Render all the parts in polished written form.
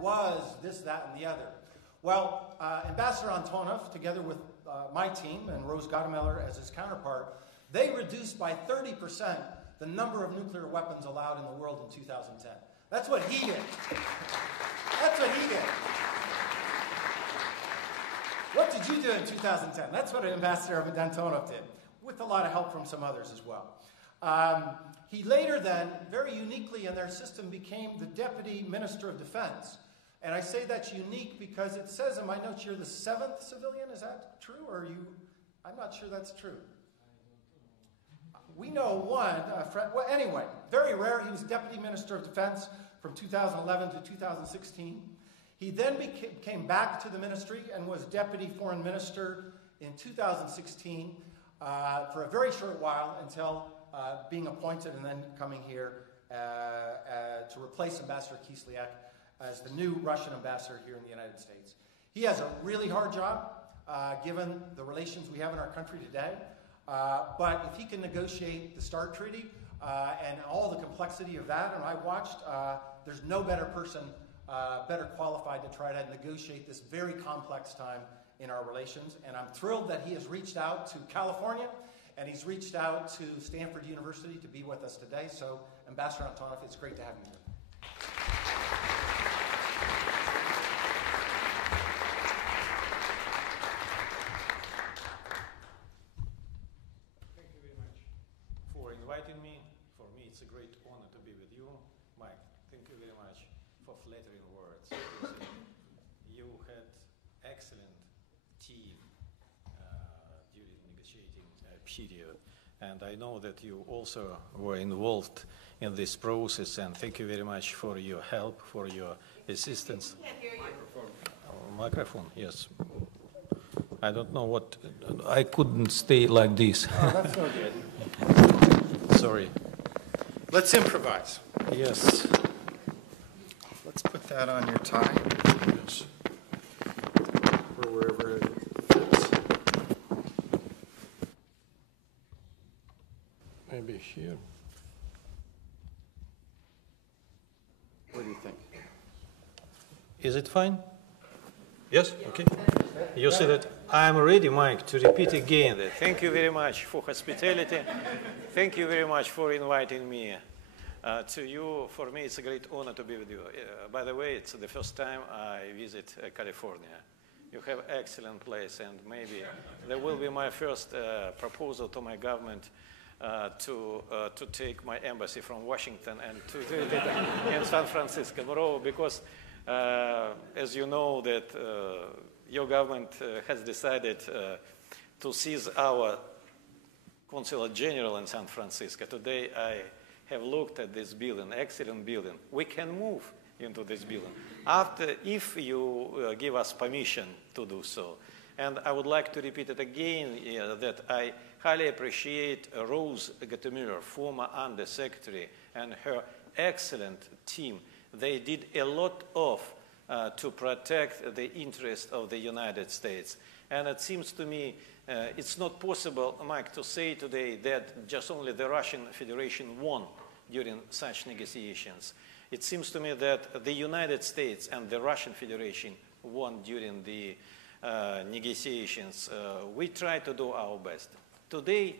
was this, that, and the other. Well, Ambassador Antonov, together with my team and Rose Gadameller as his counterpart, they reduced by 30% the number of nuclear weapons allowed in the world in 2010. That's what he did. That's what he did. What did you do in 2010? That's what Ambassador Antonov did, with a lot of help from some others as well. He later then, very uniquely in their system, became the Deputy Minister of Defense. And I say that's unique because it says in my notes you're the 7th civilian. Is that true? Or are you? I'm not sure that's true. We know one. Well, anyway, very rare. He was Deputy Minister of Defense from 2011 to 2016. He then came back to the ministry and was Deputy Foreign Minister in 2016 for a very short while until being appointed and then coming here to replace Ambassador Kislyak as the new Russian ambassador here in the United States. He has a really hard job, given the relations we have in our country today. But if he can negotiate the START Treaty and all the complexity of that, and I watched, there's no better person better qualified to try to negotiate this very complex time in our relations. And I'm thrilled that he has reached out to California and he's reached out to Standford University to be with us today. So, Ambassador Antonov, it's great to have you here. Inviting me. For me, it's a great honor to be with you. Mike, thank you very much for flattering words. You had excellent team during negotiating period, and I know that you also were involved in this process, and thank you very much for your help, for your assistance. I can't hear you. Microphone, yes. I don't know what, I couldn't stay like this. Oh, that's no good. Sorry. Let's improvise. Yes. Let's put that on your tie. Yes. Or wherever it fits. Maybe here. What do you think? Is it fine? Yes? Okay. You see that I'm ready, Mike, to repeat again that. Thank you very much for hospitality. Thank you very much for inviting me to you. For me, it's a great honor to be with you. By the way, it's the first time I visit California. You have an excellent place, and maybe there will be my first proposal to my government to take my embassy from Washington and to do it in San Francisco. Moreover, because as you know that your government has decided to seize our Consulate General in San Francisco. Today I have looked at this building, excellent building. We can move into this building if you give us permission to do so. And I would like to repeat it again that I highly appreciate Rose Gadameller, former Undersecretary, and her excellent team. They did a lot to protect the interest of the United States. And it seems to me it's not possible, Mike, to say today that just only the Russian Federation won during such negotiations. It seems to me that the United States and the Russian Federation won during the negotiations. We try to do our best. Today,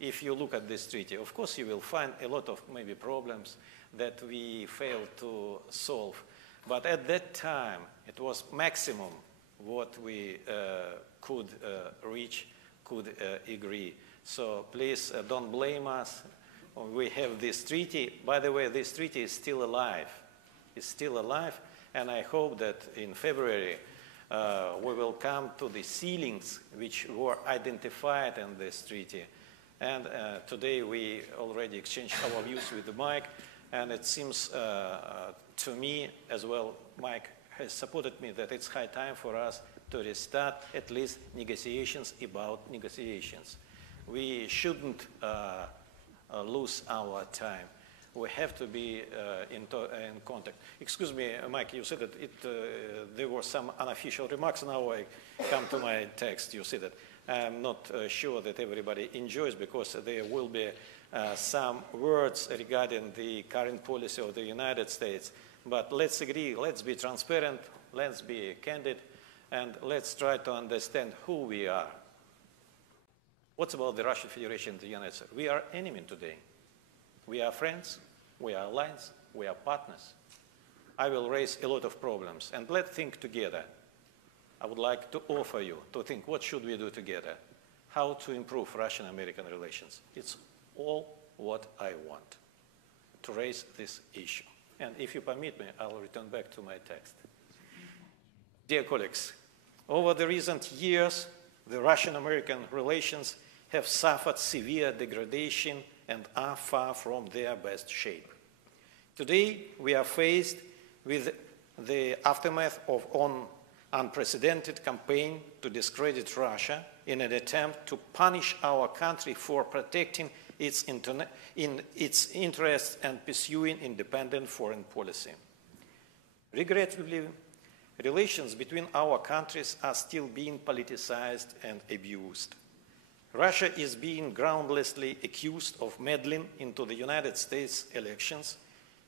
if you look at this treaty, of course you will find a lot of maybe problems that we failed to solve. But at that time, it was maximum what we could reach, could agree. So please don't blame us. We have this treaty. By the way, this treaty is still alive. It's still alive, and I hope that in February we will come to the ceilings which were identified in this treaty. And today we already exchanged our views with Mike, and it seems to me as well, Mike has supported me, that it's high time for us to restart at least negotiations about negotiations. We shouldn't lose our time. We have to be in contact. Excuse me, Mike, you said that there were some unofficial remarks. Now I come to my text. You see that. I'm not sure that everybody enjoys, because there will be some words regarding the current policy of the United States but let's agree, let's be transparent, let's be candid, and let's try to understand who we are. What's about the Russian Federation and the United States? We are enemies today. We are friends, we are allies, we are partners. I will raise a lot of problems, and let's think together. I would like to offer you to think, what should we do together? How to improve Russian-American relations? It's all what I want, to raise this issue. And if you permit me, I'll return back to my text. Dear colleagues, over the recent years, the Russian-American relations have suffered severe degradation and are far from their best shape. Today, we are faced with the aftermath of an unprecedented campaign to discredit Russia in an attempt to punish our country for protecting its interests and pursuing independent foreign policy. Regrettably, relations between our countries are still being politicized and abused. Russia is being groundlessly accused of meddling into the United States elections,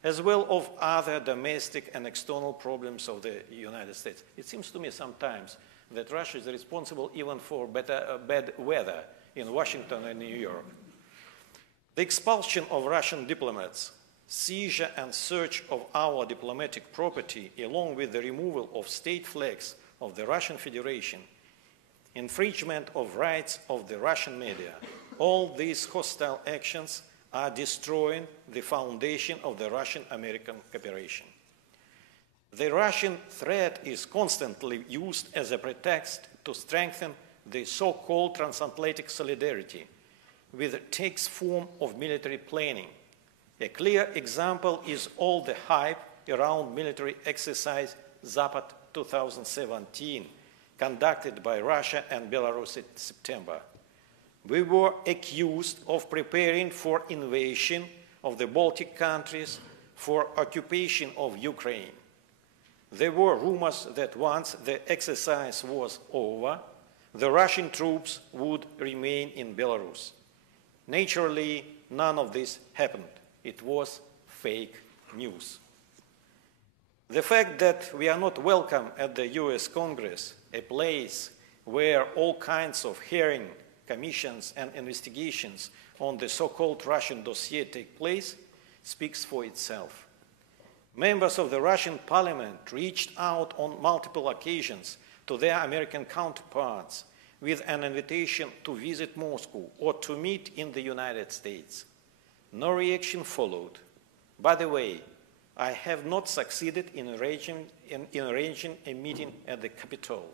as well as other domestic and external problems of the United States. It seems to me sometimes that Russia is responsible even for bad weather in Washington and New York. The expulsion of Russian diplomats, seizure and search of our diplomatic property, along with the removal of state flags of the Russian Federation, infringement of rights of the Russian media, all these hostile actions are destroying the foundation of the Russian-American cooperation. The Russian threat is constantly used as a pretext to strengthen the so-called transatlantic solidarity, which takes form of military planning. A clear example is all the hype around military exercise Zapad 2017, conducted by Russia and Belarus in September. We were accused of preparing for invasion of the Baltic countries, for occupation of Ukraine. There were rumors that once the exercise was over, the Russian troops would remain in Belarus. Naturally, none of this happened. It was fake news. The fact that we are not welcome at the US Congress, a place where all kinds of hearings, commissions and investigations on the so-called Russian dossier take place, speaks for itself. Members of the Russian parliament reached out on multiple occasions to their American counterparts with an invitation to visit Moscow or to meet in the United States. No reaction followed. By the way, I have not succeeded in arranging a meeting at the Capitol.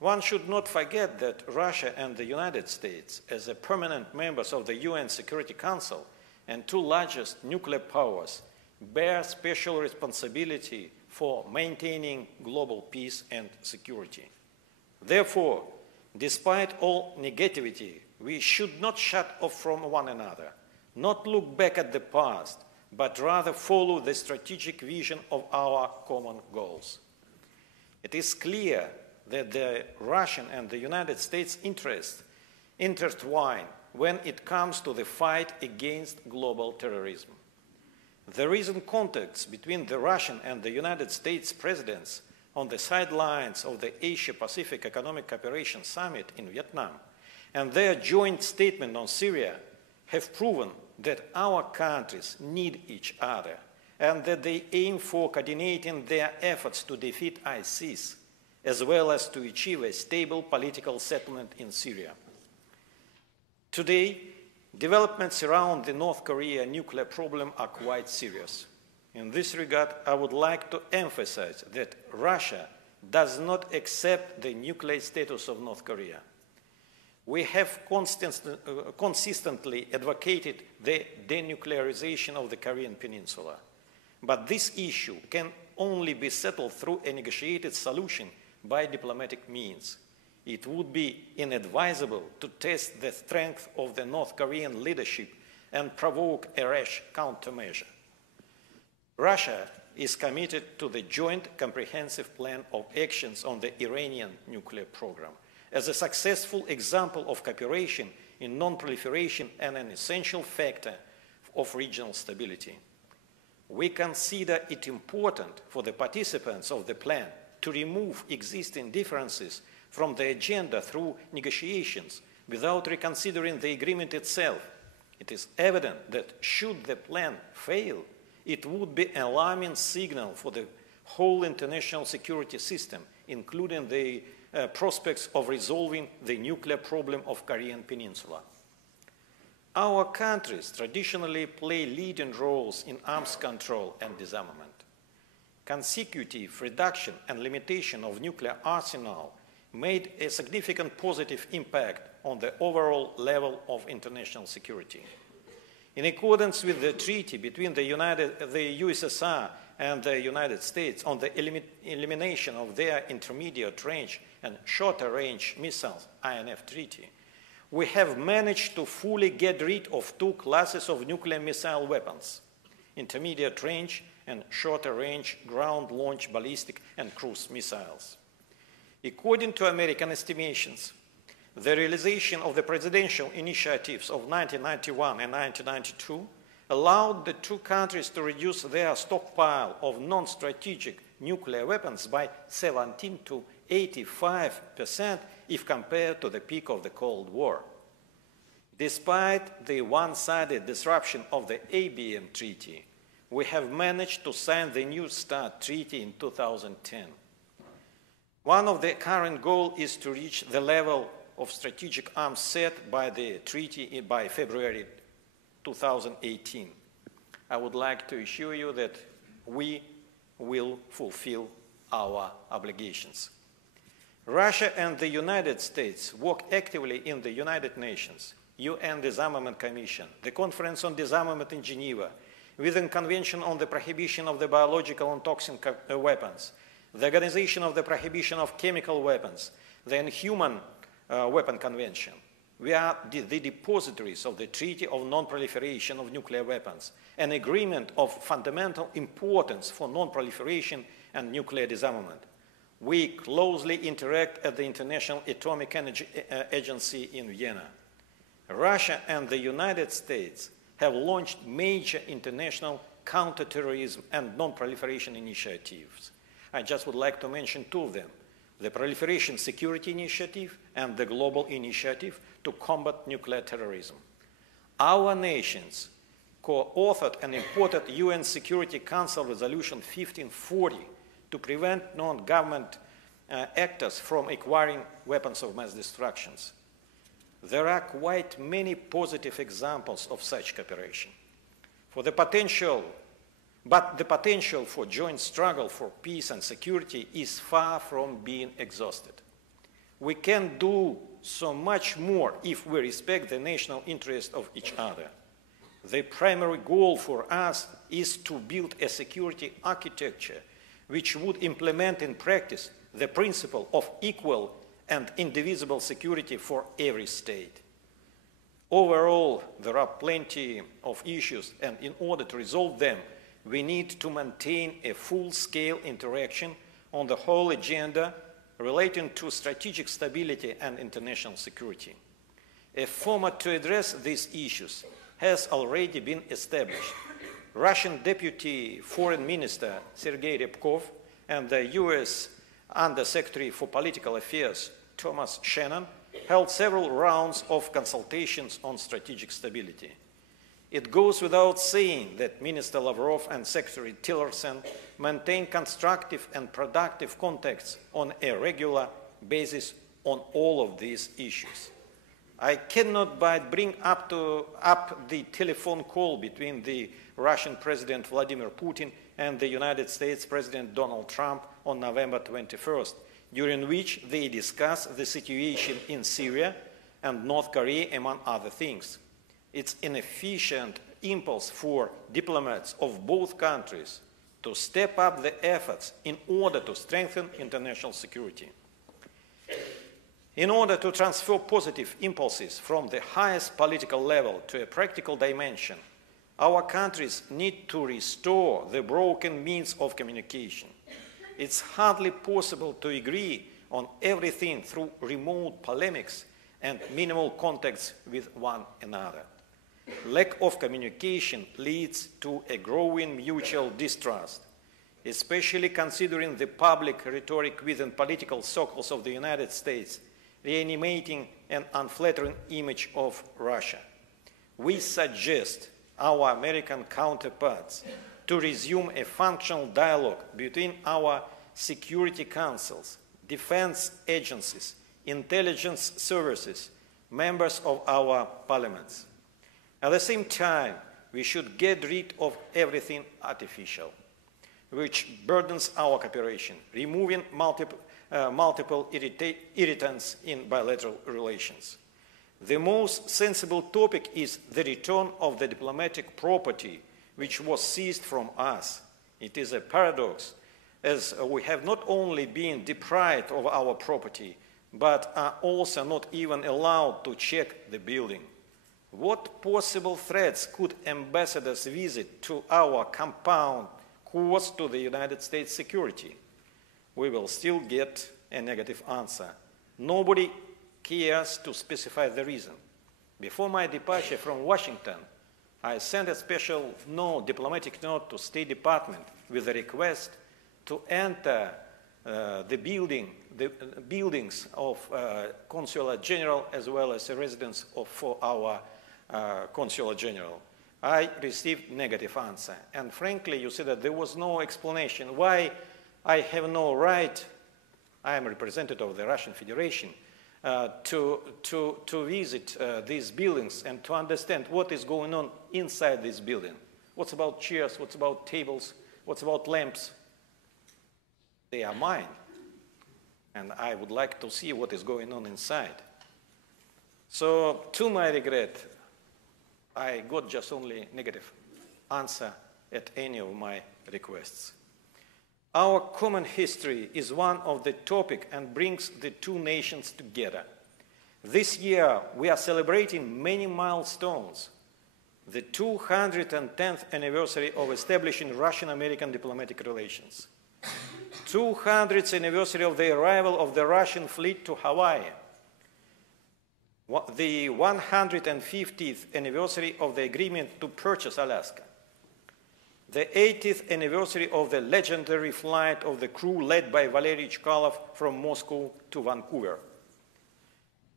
One should not forget that Russia and the United States, as a permanent members of the UN Security Council and two largest nuclear powers, bear special responsibility for maintaining global peace and security. Therefore, despite all negativity, we should not shut off from one another, not look back at the past, but rather follow the strategic vision of our common goals. It is clear that the Russian and the United States interests intertwine when it comes to the fight against global terrorism. The recent contacts between the Russian and the United States presidents on the sidelines of the Asia-Pacific Economic Cooperation Summit in Vietnam and their joint statement on Syria have proven that our countries need each other and that they aim for coordinating their efforts to defeat ISIS, as well as to achieve a stable political settlement in Syria. Today, developments around the North Korea nuclear problem are quite serious. In this regard, I would like to emphasize that Russia does not accept the nuclear status of North Korea. We have consistently advocated the denuclearization of the Korean Peninsula. But this issue can only be settled through a negotiated solution by diplomatic means. It would be inadvisable to test the strength of the North Korean leadership and provoke a rash countermeasure. Russia is committed to the joint comprehensive plan of actions on the Iranian nuclear program as a successful example of cooperation in non-proliferation and an essential factor of regional stability. we consider it important for the participants of the plan to remove existing differences from the agenda through negotiations without reconsidering the agreement itself. It is evident that should the plan fail, it would be an alarming signal for the whole international security system, including the prospects of resolving the nuclear problem of Korean Peninsula. Our countries traditionally play leading roles in arms control and disarmament. Consecutive reduction and limitation of nuclear arsenal made a significant positive impact on the overall level of international security. In accordance with the treaty between the USSR and the United States on the elimination of their intermediate range and shorter range missiles, INF Treaty, we have managed to fully get rid of two classes of nuclear missile weapons, intermediate range and shorter range ground-launched ballistic and cruise missiles. According to American estimations, the realization of the presidential initiatives of 1991 and 1992 allowed the two countries to reduce their stockpile of non-strategic nuclear weapons by 17 to 85% if compared to the peak of the Cold War. Despite the one-sided disruption of the ABM Treaty, we have managed to sign the New START Treaty in 2010. One of the current goals is to reach the level of strategic arms set by the treaty by February 2018. I would like to assure you that we will fulfill our obligations. Russia and the United States work actively in the United Nations, UN Disarmament Commission, the Conference on Disarmament in Geneva, within Convention on the Prohibition of the Biological and Toxic Weapons, the Organization of the Prohibition of Chemical Weapons, the Inhuman Weapon Convention. We are the depositories of the Treaty of Non-Proliferation of Nuclear Weapons, an agreement of fundamental importance for non-proliferation and nuclear disarmament. We closely interact at the International Atomic Energy Agency in Vienna. Russia and the United States have launched major international counterterrorism and non-proliferation initiatives. I just would like to mention two of them: the Proliferation Security Initiative and the Global Initiative to Combat Nuclear Terrorism. Our nations co-authored an important UN Security Council Resolution 1540 to prevent non-government actors from acquiring weapons of mass destruction. There are quite many positive examples of such cooperation. But the potential for joint struggle for peace and security is far from being exhausted. We can do so much more if we respect the national interest of each other. The primary goal for us is to build a security architecture which would implement in practice the principle of equal and indivisible security for every state. Overall, there are plenty of issues, and in order to resolve them, we need to maintain a full-scale interaction on the whole agenda relating to strategic stability and international security. A format to address these issues has already been established. Russian Deputy Foreign Minister Sergei Ryabkov and the US Undersecretary for Political Affairs Thomas Shannon held several rounds of consultations on strategic stability. It goes without saying that Minister Lavrov and Secretary Tillerson maintain constructive and productive contacts on a regular basis on all of these issues. I cannot but bring up the telephone call between the Russian President Vladimir Putin and the United States President Donald Trump on November 21st, during which they discussed the situation in Syria and North Korea, among other things. It's an efficient impulse for diplomats of both countries to step up the efforts in order to strengthen international security. In order to transfer positive impulses from the highest political level to a practical dimension, our countries need to restore the broken means of communication. It's hardly possible to agree on everything through remote polemics and minimal contacts with one another. Lack of communication leads to a growing mutual distrust, especially considering the public rhetoric within political circles of the United States, reanimating an unflattering image of Russia. We suggest our American counterparts to resume a functional dialogue between our security councils, defense agencies, intelligence services, members of our parliaments. At the same time, we should get rid of everything artificial, which burdens our cooperation, removing multiple irritants in bilateral relations. The most sensible topic is the return of the diplomatic property which was seized from us. It is a paradox, as we have not only been deprived of our property, but are also not even allowed to check the building. What possible threats could ambassadors visit to our compound cause to the United States security? We will still get a negative answer. Nobody cares to specify the reason. Before my departure from Washington, I sent a special diplomatic note to State Department with a request to enter the buildings of Consular General as well as a residence for our Consular General. I received negative answer. And frankly, you see that there was no explanation why I have no right, I am a representative of the Russian Federation, to visit these buildings and to understand what is going on inside this building. What's about chairs, what's about tables, what's about lamps? They are mine. And I would like to see what is going on inside. So, to my regret, I got just only negative answer at any of my requests. Our common history is one of the topic and brings the two nations together. This year, we are celebrating many milestones. The 210th anniversary of establishing Russian-American diplomatic relations. 200th anniversary of the arrival of the Russian fleet to Hawaii. The 150th anniversary of the agreement to purchase Alaska. The 80th anniversary of the legendary flight of the crew led by Valery Chkalov from Moscow to Vancouver.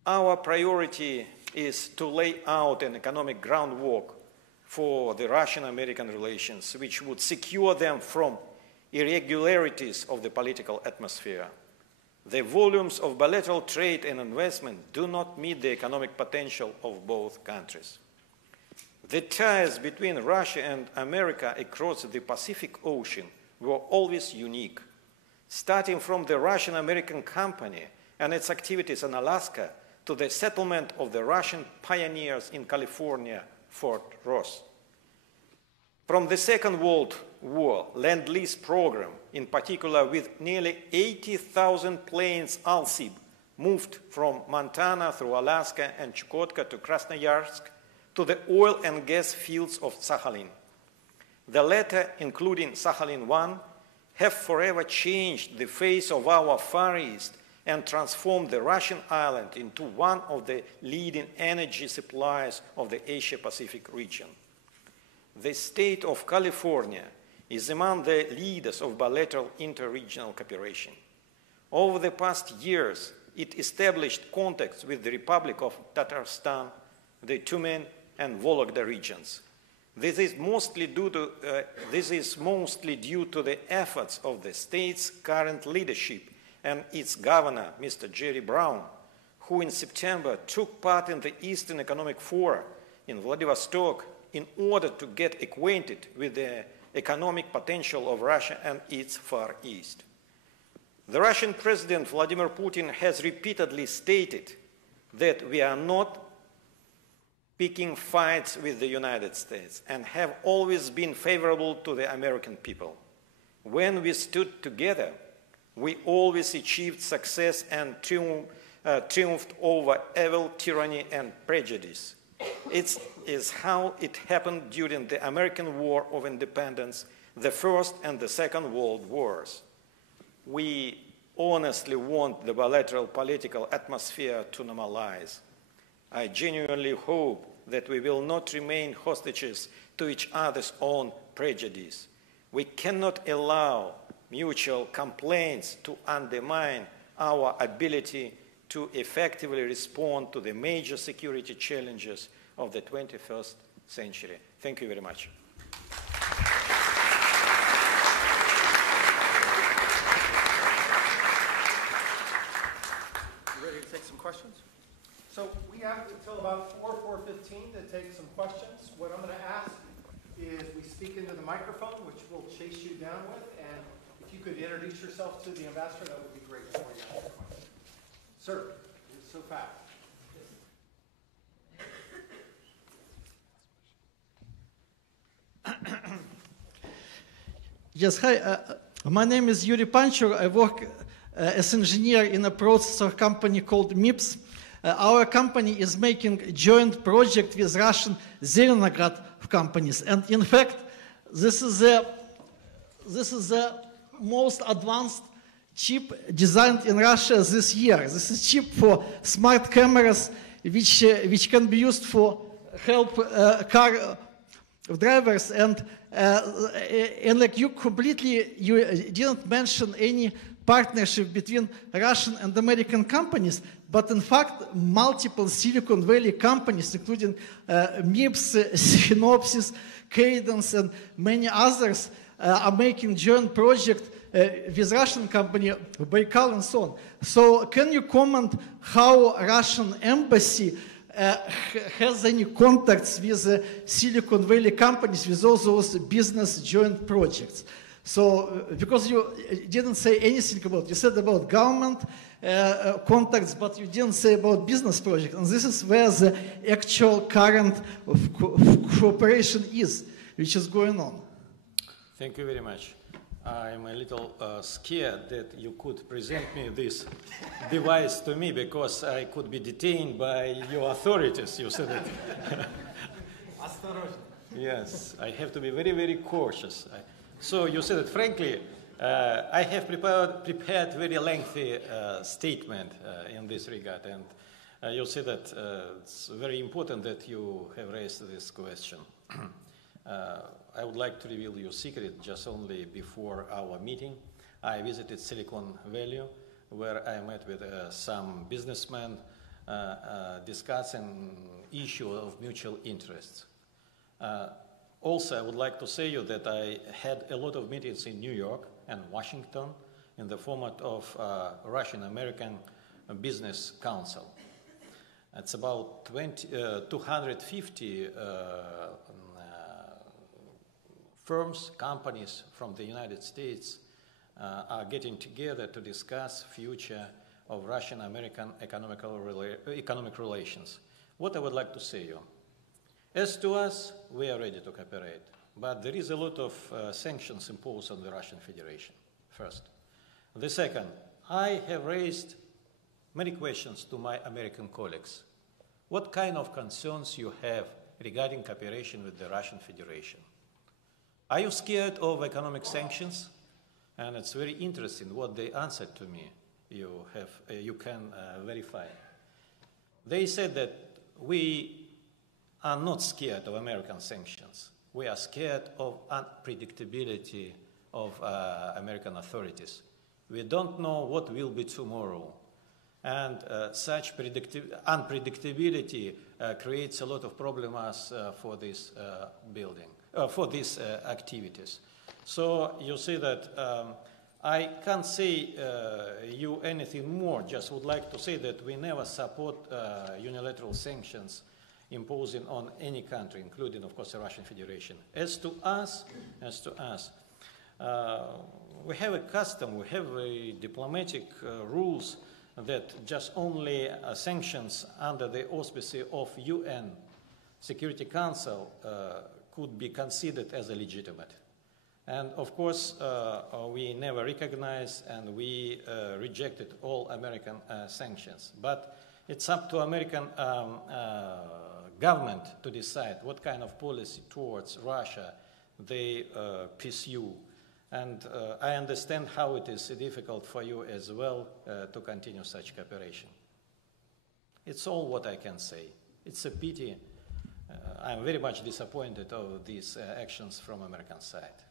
Our priority is to lay out an economic groundwork for the Russian-American relations, which would secure them from irregularities of the political atmosphere. The volumes of bilateral trade and investment do not meet the economic potential of both countries. The ties between Russia and America across the Pacific Ocean were always unique, starting from the Russian-American company and its activities in Alaska to the settlement of the Russian pioneers in California, Fort Ross. From the Second World War Lend-Lease program, in particular with nearly 80,000 planes ALSIB moved from Montana through Alaska and Chukotka to Krasnoyarsk, to the oil and gas fields of Sakhalin. The latter, including Sakhalin-1, have forever changed the face of our Far East and transformed the Russian island into one of the leading energy suppliers of the Asia-Pacific region. The state of California is among the leaders of bilateral inter-regional cooperation. Over the past years, it established contacts with the Republic of Tatarstan, the Tumen and Vologda regions. This is mostly due to the efforts of the state's current leadership and its governor, Mr. Jerry Brown, who in September took part in the Eastern Economic Forum in Vladivostok in order to get acquainted with the economic potential of Russia and its Far East. The Russian President Vladimir Putin has repeatedly stated that we are not picking fights with the United States and have always been favorable to the American people. When we stood together, we always achieved success and triumphed over evil, tyranny, and prejudice. It is how it happened during the American War of Independence, the First and the Second World Wars. We honestly want the bilateral political atmosphere to normalize. I genuinely hope that we will not remain hostages to each other's own prejudice. We cannot allow mutual complaints to undermine our ability to effectively respond to the major security challenges of the 21st century. Thank you very much. You ready to take some questions? So we have until about 4:15 to take some questions. What I'm going to ask is we speak into the microphone, which we'll chase you down with, and if you could introduce yourself to the ambassador, that would be great before you ask your question. Sir, it's so fast. Yes, hi. My name is Yuri Panchur. I work as engineer in a processor company called MIPS. Our company is making a joint project with Russian Zelenograd companies. And in fact, this is the most advanced chip designed in Russia this year. This is chip for smart cameras, which can be used for help car drivers. And like you didn't mention any partnership between Russian and American companies, but in fact, multiple Silicon Valley companies, including MIPS, Synopsys, Cadence, and many others, are making joint project with Russian company, Baikal, and so on. So can you comment how Russian embassy has any contacts with Silicon Valley companies with all those business joint projects? So, because you didn't say anything about, you said about government contacts, but you didn't say about business projects. And this is where the actual current cooperation is, which is going on. Thank you very much. I'm a little scared that you could present me this device to me because I could be detained by your authorities. You said it. Yes, I have to be very, very cautious. So you said that, frankly, I have prepared very lengthy statement in this regard, and you said that it's very important that you have raised this question. I would like to reveal your secret. Just only before our meeting, I visited Silicon Valley, where I met with some businessmen discussing issue of mutual interests. Also, I would like to say you that I had a lot of meetings in New York and Washington in the format of Russian-American Business Council. It's about 250 firms, companies from the United States are getting together to discuss future of Russian-American economic relations. What I would like to say you, as to us, we are ready to cooperate, but there is a lot of sanctions imposed on the Russian Federation, first. The second, I have raised many questions to my American colleagues. What kind of concerns you have regarding cooperation with the Russian Federation? Are you scared of economic sanctions? And it's very interesting what they answered to me. You can verify. They said that we are not scared of American sanctions. We are scared of unpredictability of American authorities. We don't know what will be tomorrow. And such unpredictability creates a lot of problems for this for these activities. So you see that I can't say you anything more, just would like to say that we never support unilateral sanctions imposing on any country, including, of course, the Russian Federation. As to us, we have a custom, we have a diplomatic rules that just only sanctions under the auspices of UN Security Council could be considered as illegitimate. And of course, we never recognized and we rejected all American sanctions. But it's up to American government to decide what kind of policy towards Russia they pursue. And I understand how it is difficult for you as well to continue such cooperation. It's all what I can say. It's a pity I'm very much disappointed of these actions from American side.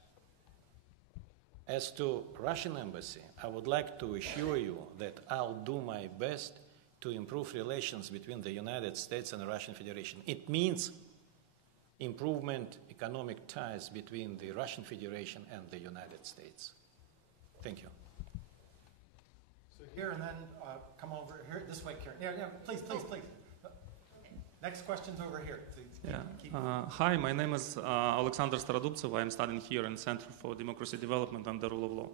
As to Russian embassy, I would like to assure you that I'll do my best to improve relations between the United States and the Russian Federation. It means improvement economic ties between the Russian Federation and the United States. Thank you. So here and then come over here, this way, Karen. Yeah, please. Next question's over here. Please. Hi, my name is Alexander Starodubtsev. I am studying here in Center for Democracy Development and the Rule of Law.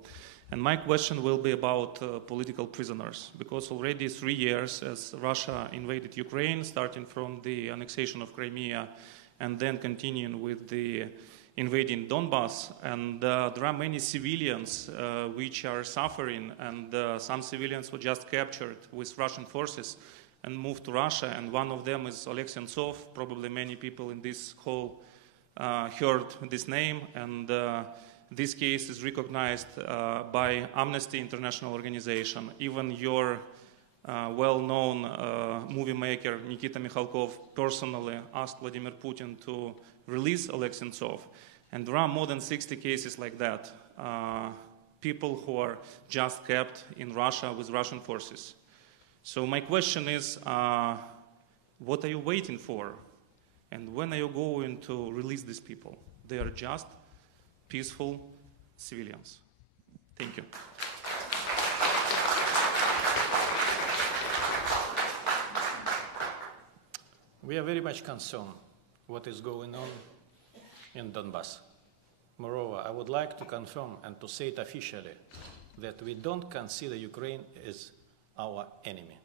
And my question will be about political prisoners, because already 3 years as Russia invaded Ukraine, starting from the annexation of Crimea and then continuing with the invading Donbass, and there are many civilians which are suffering, and some civilians were just captured with Russian forces and moved to Russia, and one of them is Oleg Sentsov. Probably many people in this hall heard this name, and this case is recognized by Amnesty International organization. Even your well-known movie maker Nikita Mikhalkov personally asked Vladimir Putin to release Oleg Sentsov, and there are more than 60 cases like that, people who are just kept in Russia with Russian forces. So my question is, what are you waiting for? And when are you going to release these people? They are just peaceful civilians. Thank you. We are very much concerned what is going on in Donbass. Moreover, I would like to confirm and to say it officially that we don't consider Ukraine as our enemy.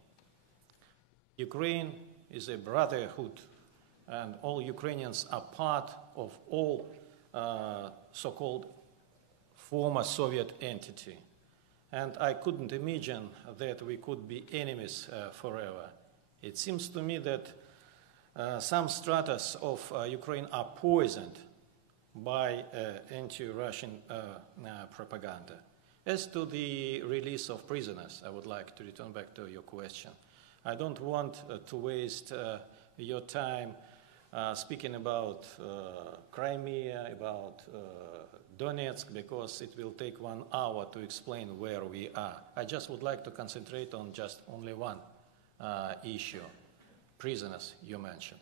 Ukraine is a brotherhood, and all Ukrainians are part of all so-called former Soviet entity. And I couldn't imagine that we could be enemies forever. It seems to me that some stratas of Ukraine are poisoned by anti-Russian propaganda. As to the release of prisoners, I would like to return back to your question. I don't want to waste your time speaking about Crimea, about Donetsk, because it will take 1 hour to explain where we are. I just would like to concentrate on just only one issue, prisoners you mentioned.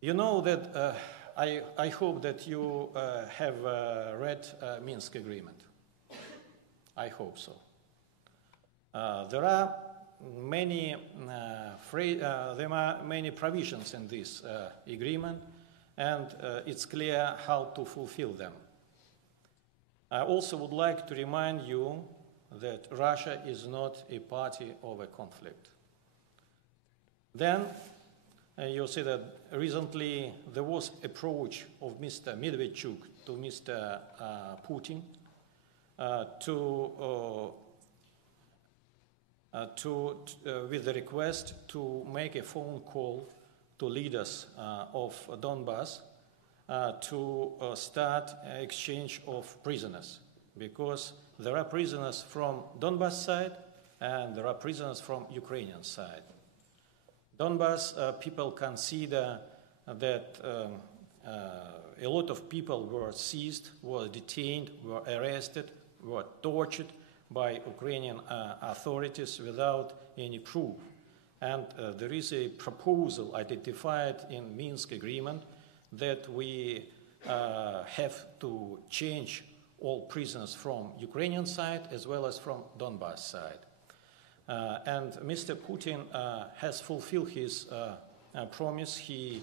You know that I hope that you have read Minsk Agreement. I hope so. There are many provisions in this agreement, and it's clear how to fulfill them. I also would like to remind you that Russia is not a party of a conflict. Then you see that recently there was approach of Mr. Medvedchuk to Mr. Putin with the request to make a phone call to leaders of Donbass to start exchange of prisoners, because there are prisoners from Donbass side and there are prisoners from Ukrainian side. Donbass people consider that a lot of people were seized, were detained, were arrested, were tortured by Ukrainian authorities without any proof. And there is a proposal identified in Minsk Agreement that we have to change all prisoners from Ukrainian side as well as from Donbass side. And Mr. Putin has fulfilled his promise. He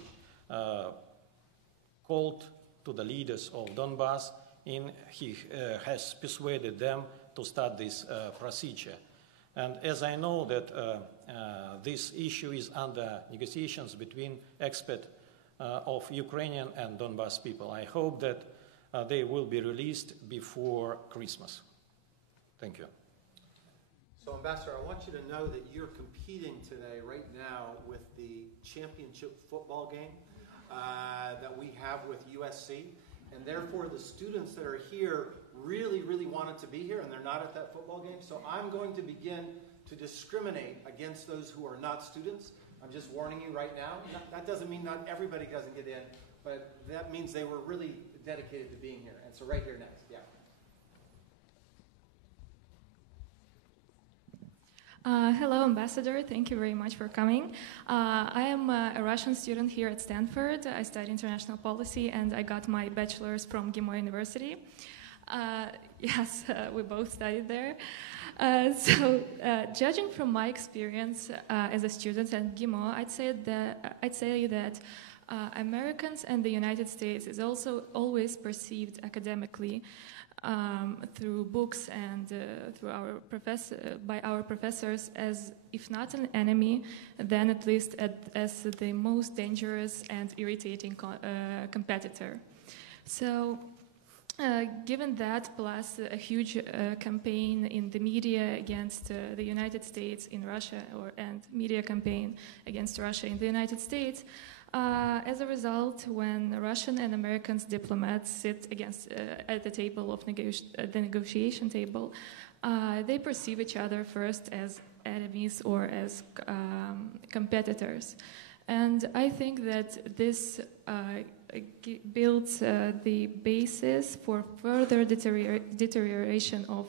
called to the leaders of Donbass, and he has persuaded them to start this procedure. And as I know that this issue is under negotiations between experts of Ukrainian and Donbass people, I hope that they will be released before Christmas. Thank you. So, Ambassador, I want you to know that you're competing today, right now, with the championship football game that we have with USC. And therefore, the students that are here really, really wanted to be here, and they're not at that football game. So I'm going to begin to discriminate against those who are not students. I'm just warning you right now. That doesn't mean not everybody doesn't get in, but that means they were really dedicated to being here. And so right here next, yeah. Hello, Ambassador. Thank you very much for coming. I am a Russian student here at Stanford. I study international policy, and I got my bachelor's from GIMO University. Yes, we both studied there. Judging from my experience as a student at GIMO, I'd say that Americans and the United States is also always perceived academically through books and by our professors as, if not an enemy, then at least as the most dangerous and irritating competitor. So, given that, plus a huge campaign in the media against the United States in Russia, and media campaign against Russia in the United States, as a result, when Russian and American diplomats sit at the table of the negotiation table, they perceive each other first as enemies or as competitors. And I think that this builds the basis for further deterioration of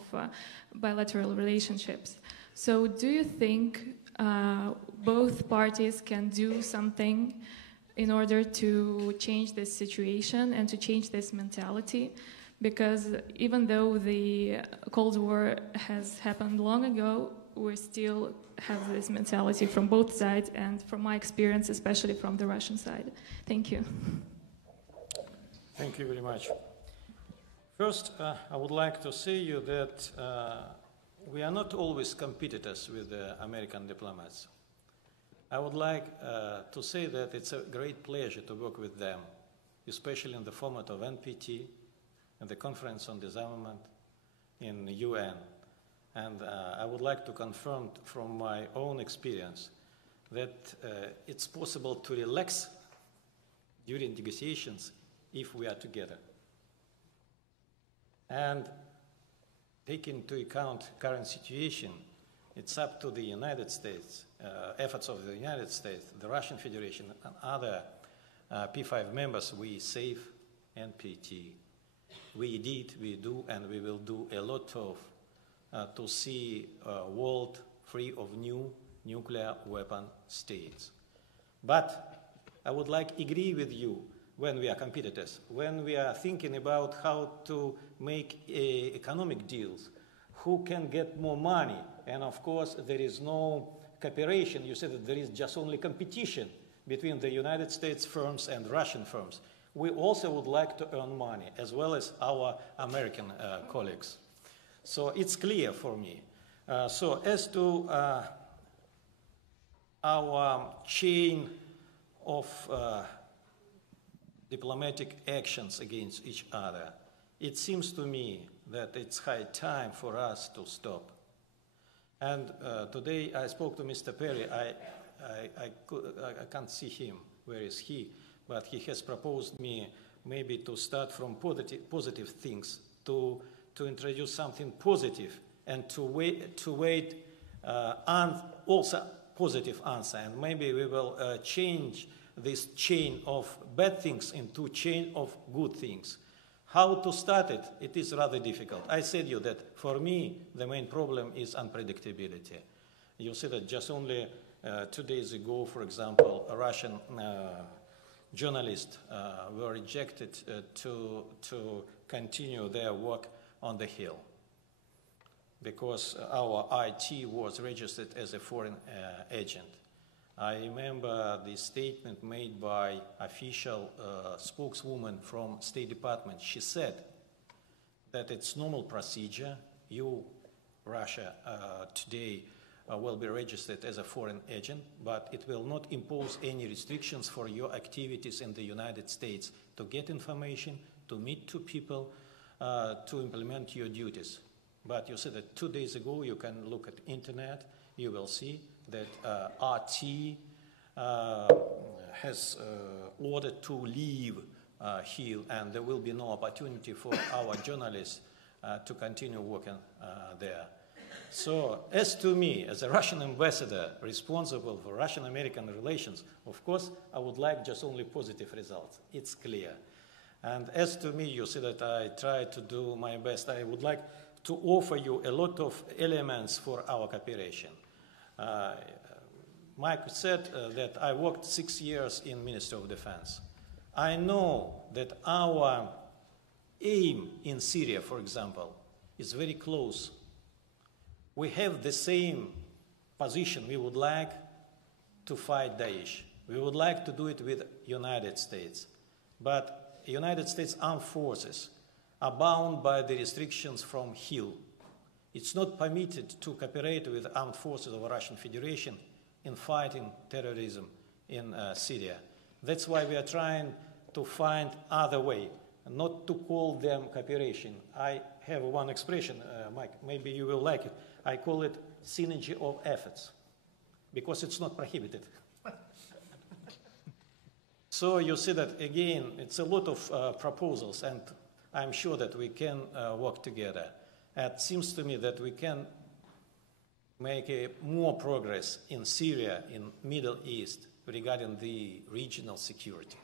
bilateral relationships. So do you think both parties can do something in order to change this situation and to change this mentality? Because even though the Cold War has happened long ago, we still have this mentality from both sides, and from my experience, especially from the Russian side. Thank you. Thank you very much. First, I would like to say you that we are not always competitors with the American diplomats. I would like to say that it's a great pleasure to work with them, especially in the format of NPT and the Conference on Disarmament in the UN. And I would like to confirm from my own experience that it's possible to relax during negotiations if we are together. And taking into account current situation, it's up to the United States, efforts of the United States, the Russian Federation, and other P5 members. We save NPT. We did, we do, and we will do a lot of to see a world free of new nuclear weapon states. But I would agree with you when we are competitors, when we are thinking about how to make economic deals, who can get more money, and of course there is no cooperation. You said that there is just only competition between the United States firms and Russian firms. We also would like to earn money, as well as our American colleagues. So it's clear for me. So as to our chain of diplomatic actions against each other, it seems to me that it's high time for us to stop. And today I spoke to Mr. Perry. I can't see him. Where is he? But he has proposed me maybe to start from positive things, to introduce something positive, and to wait also positive answer. And maybe we will change this chain of bad things into chain of good things. How to start it? It is rather difficult. I said you that for me the main problem is unpredictability. You see that just only 2 days ago, for example, a Russian journalists were rejected to continue their work on the Hill because our IT was registered as a foreign agent. I remember the statement made by official spokeswoman from State Department. She said that it's normal procedure. You, Russia, today will be registered as a foreign agent, but it will not impose any restrictions for your activities in the United States to get information, to meet two people, to implement your duties. But you said that 2 days ago, you can look at internet, you will see that RT has ordered to leave Hill, and there will be no opportunity for our journalists to continue working there. So, as to me, as a Russian ambassador responsible for Russian-American relations, of course, I would like just only positive results. It's clear. And as to me, you see that I try to do my best. I would like to offer you a lot of elements for our cooperation. Mike said that I worked 6 years in Ministry of Defense. I know that our aim in Syria, for example, is very close. We have the same position. We would like to fight Daesh. We would like to do it with United States. But United States armed forces are bound by the restrictions from Hill. It's not permitted to cooperate with armed forces of the Russian Federation in fighting terrorism in Syria. That's why we are trying to find other way, not to call them cooperation. I have one expression, Mike, maybe you will like it. I call it synergy of efforts, because it's not prohibited. So you see that, again, it's a lot of proposals, and I'm sure that we can work together. It seems to me that we can make more progress in Syria, in Middle East, regarding the regional security.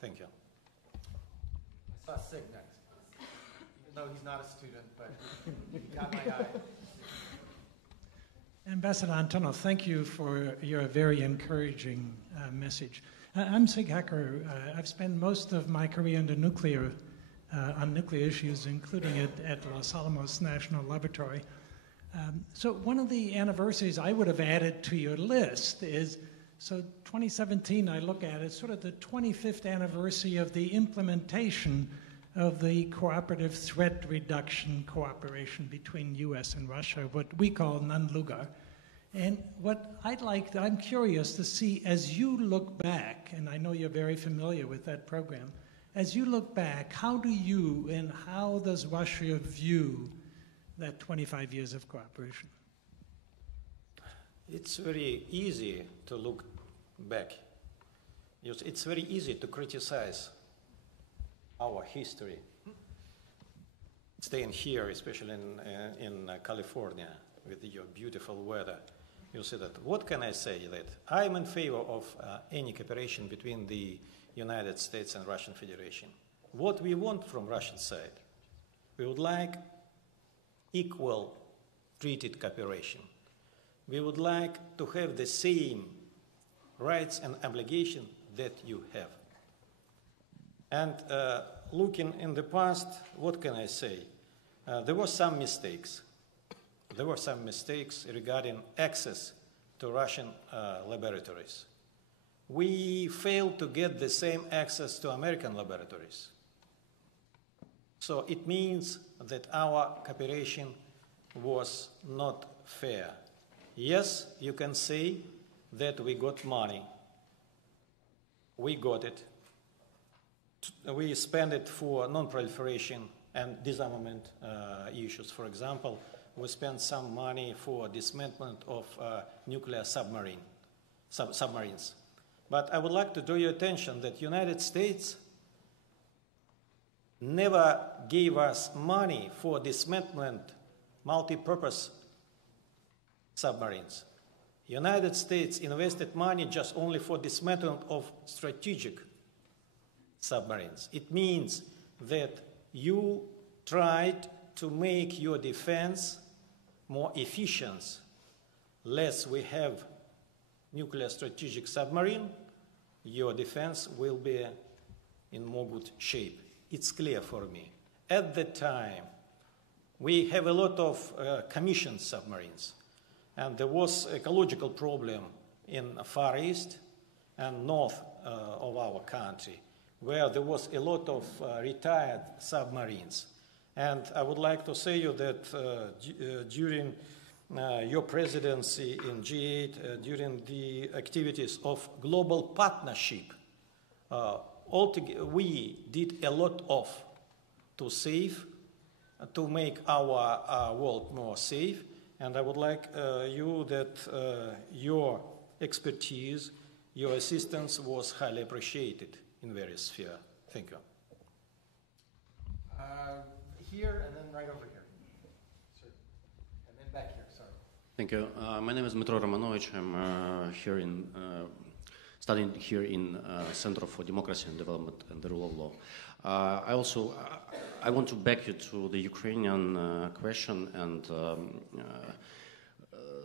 Thank you. I saw Sig next. Even though he's not a student, but he got my eye. Ambassador Antonov, thank you for your very encouraging message. I'm Sig Hacker. I've spent most of my career on nuclear issues, including at Los Alamos National Laboratory. So one of the anniversaries I would have added to your list is, so 2017, I look at it, sort of the 25th anniversary of the implementation of the cooperative threat reduction cooperation between US and Russia, what we call NUNLUGAR. And what I'm curious to see as you look back, and I know you're very familiar with that program, as you look back, how do you and how does Russia view that 25 years of cooperation? It's very easy to look back. It's very easy to criticize our history. Staying here, especially in California, with your beautiful weather, you see that. What can I say? That I'm in favor of any cooperation between the United States and Russian Federation. What we want from Russian side, we would like equal treated cooperation. We would like to have the same rights and obligations that you have. And looking in the past, what can I say? There were some mistakes. There were some mistakes regarding access to Russian laboratories. We failed to get the same access to American laboratories. So it means that our cooperation was not fair. Yes, you can say that we got money. We got it. We spend it for non-proliferation and disarmament issues. For example, we spent some money for dismantlement of nuclear submarines. But I would like to draw your attention that the United States never gave us money for dismantlement multi-purpose submarines. The United States invested money just only for dismantlement of strategic submarines. It means that you tried to make your defense more efficient. Less we have nuclear strategic submarine, your defense will be in more good shape. It's clear for me. At the time, we have a lot of commissioned submarines, and there was ecological problem in Far East and north of our country, where there was a lot of retired submarines. And I would like to say you that during your presidency in G8, during the activities of global partnership, we did a lot of to make our world more safe. And I would like you that your expertise, your assistance was highly appreciated in various spheres. Thank you. Here and then right over here. Sir. And then back here, sorry. Thank you. My name is Dmitro Romanovich. I'm studying here in Center for Democracy and Development and the Rule of Law. I want to back you to the Ukrainian question, and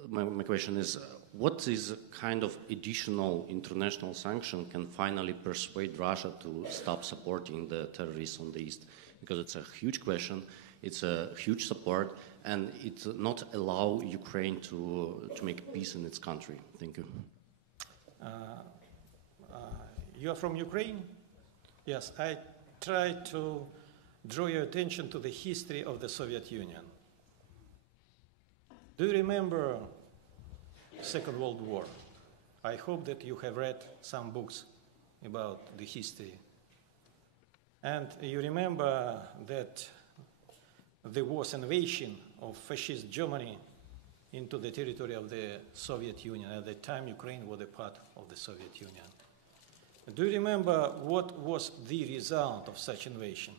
my question is, what is kind of additional international sanction can finally persuade Russia to stop supporting the terrorists on the East? Because it's a huge question, it's a huge support, and it not allow Ukraine to make peace in its country. Thank you. You are from Ukraine? Yes, I try to draw your attention to the history of the Soviet Union. Do you remember Second World War? I hope that you have read some books about the history. And you remember that there was an invasion of fascist Germany into the territory of the Soviet Union. At the time, Ukraine was a part of the Soviet Union. Do you remember what was the result of such invasion?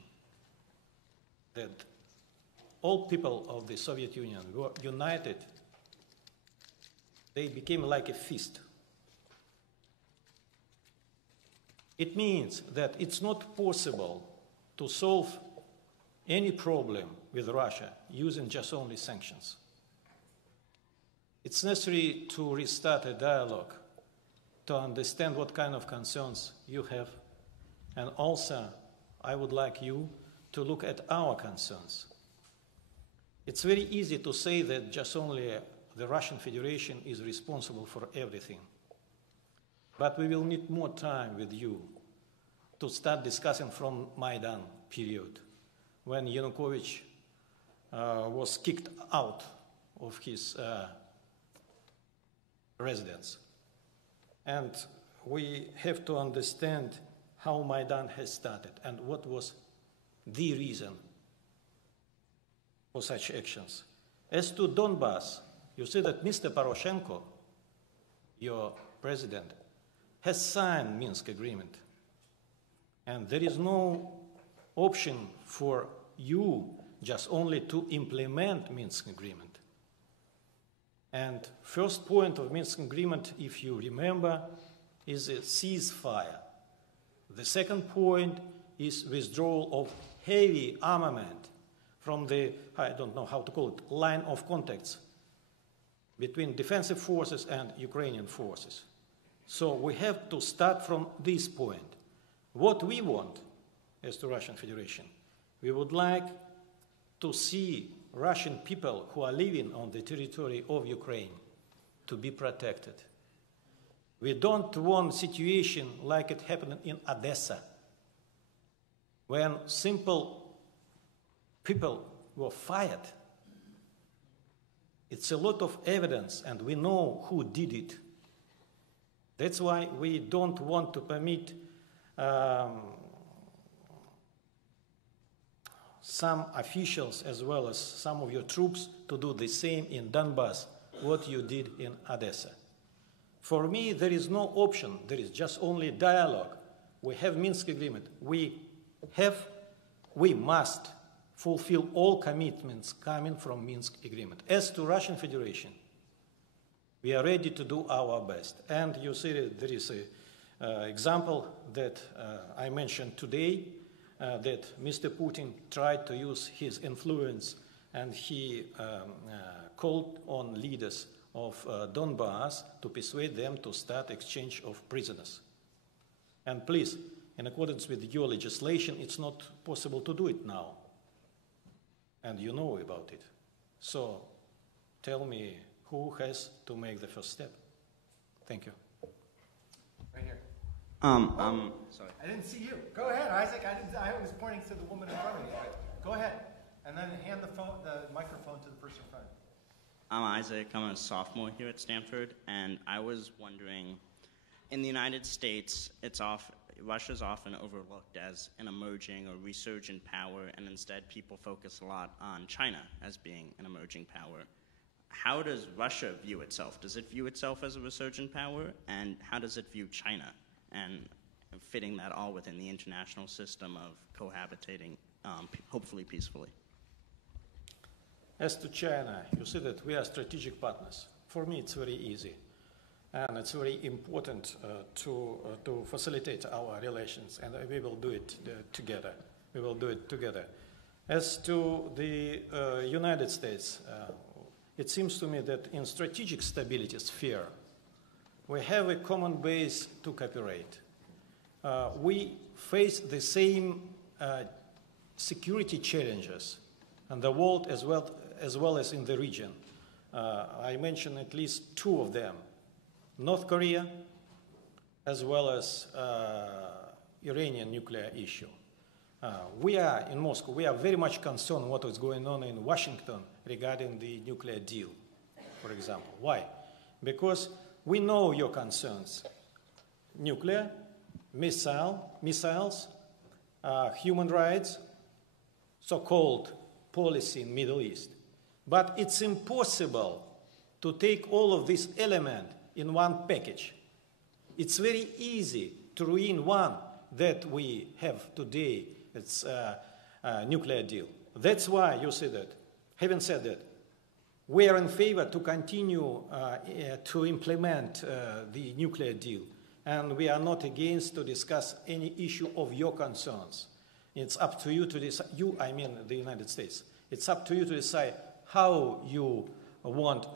That all people of the Soviet Union were united. They became like a fist. It means that it's not possible to solve any problem with Russia using just only sanctions. It's necessary to restart a dialogue to understand what kind of concerns you have. And also, I would like you to look at our concerns. It's very easy to say that just only the Russian Federation is responsible for everything. But we will need more time with you to start discussing from Maidan period, when Yanukovych was kicked out of his residence. And we have to understand how Maidan has started and what was the reason for such actions. As to Donbass, you see that Mr. Poroshenko, your president, has signed Minsk agreement. And there is no option for you just only to implement Minsk agreement. And first point of Minsk agreement, if you remember, is a ceasefire. The second point is withdrawal of heavy armament from the, I don't know how to call it, line of contacts between defensive forces and Ukrainian forces. So we have to start from this point. What we want as the Russian Federation, we would like to see Russian people who are living on the territory of Ukraine to be protected. We don't want a situation like it happened in Odessa, when simple people were fired. It's a lot of evidence, and we know who did it. That's why we don't want to permit some officials as well as some of your troops to do the same in Donbass, what you did in Odessa. For me, there is no option. There is just only dialogue. We have Minsk agreement. We must fulfill all commitments coming from Minsk agreement. As to Russian Federation, we are ready to do our best. And you see there is an example that I mentioned today, that Mr. Putin tried to use his influence, and he called on leaders of Donbass to persuade them to start exchange of prisoners. And please, in accordance with your legislation, it's not possible to do it now. And you know about it. So tell me who has to make the first step. Thank you. Right here. Sorry. I didn't see you. Go ahead, Isaac. I was pointing to the woman in front of you. Go ahead. And then hand the microphone to the person in front of you. I'm Isaac. I'm a sophomore here at Stanford, and I was wondering, in the United States, Russia's often overlooked as an emerging or resurgent power, and instead people focus a lot on China as being an emerging power. How does Russia view itself? Does it view itself as a resurgent power, and how does it view China? And fitting that all within the international system of cohabitating, hopefully peacefully. As to China, you see that we are strategic partners. For me, it's very easy. And it's very important to facilitate our relations, and we will do it together. We will do it together. As to the United States, it seems to me that in strategic stability sphere, we have a common base to cooperate. We face the same security challenges in the world as well as in the region. I mentioned at least two of them. North Korea, as well as Iranian nuclear issue. We are in Moscow, we are very much concerned what is going on in Washington regarding the nuclear deal, for example. Why? Because we know your concerns. Nuclear, missiles, human rights, so-called policy in Middle East. But it's impossible to take all of these elements in one package. It's very easy to ruin one that we have today. It's a nuclear deal. That's why you see that. Having said that, we are in favor to continue to implement the nuclear deal, and we are not against to discuss any issue of your concerns. It's up to you to decide. You, I mean the United States. It's up to you to decide how you want